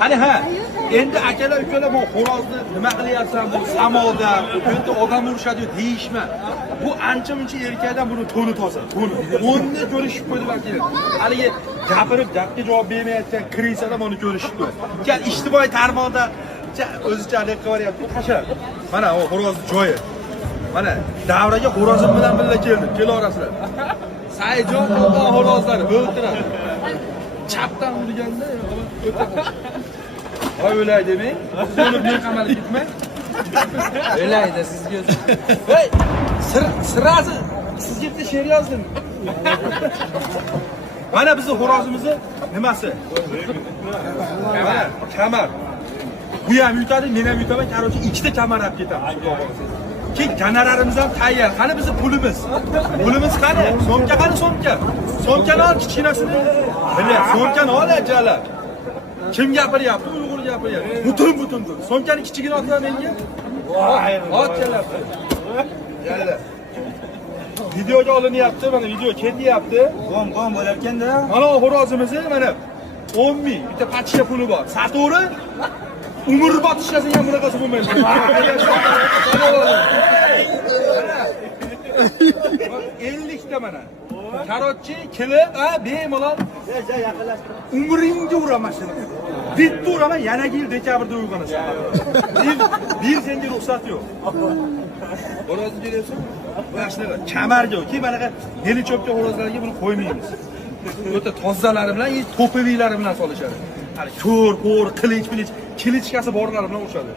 Qani ha. Endi akalar ukalar bu xo'rozni nima qilyapsan bu samolda, endi odam urishadi deyishma. Bu ancha-muncha erkakdan buni to'ni toza, to'ni. O'nni ko'rishib qo'ydi vakil. Haligi gapirib gapga javob bermayotgan krisadan buni ko'rishib qo'ydi. Kel ijtimoiy tarmoqda o'zicha alik qilyapti. Qashar. Mana o xo'rozni joyi. Mana davraga xo'rozim bilan birga keldim. Kelarasizlar. Sayjon Alloh xo'rozlari o'ltiradi. Chapdan urganda o'tadi. Voy o'lay demang. So'nib men qamalib ketmang. O'laydi sizga. Voy, sirasi sizga bitta she'r yozdim. Mana bizning xo'rozimizni nimasi? Mana kamar. Bu ham yutadi, men ham yutaman. Qarochi ikkita kamar olib ketamiz. Keyin gonorarimiz ham tayyor. Qani bizning pulimiz? Pulimiz qani? So'mka qani so'mka? So'mkani ol kichkinasini. Mana so'mkani ol ajalar. Kim gapiryapti? Uyg'ur gapiryapti. Butun. So'mkani kichigini olsa menga. Voy, otchalar. Yalla. Videoga olinyapti, mana video ketyapti. Qon bo'lar ekanda. Mana xo'rozimizni mana 10 ming bitta pachka puli bor. Satori umrbod ishlasa ham bunaqasi bo'lmaydi. 50 ta mana. Karotchi kelib, bemalol umringga uraman shuni. Bitta uraman, yana yil dekabrda uyg'onasan. Bir senga ruxsat yo'q. Xo'rozni ko'ryapsan? Bo'shlar kamarga, keyin mana deli cho'pga xo'rozlarga buni qo'ymaymiz. O'ta tozalari bilan, to'piviylari bilan solishadi. Hali ko'r, qilich, kilichkasi borlari bilan urishadi.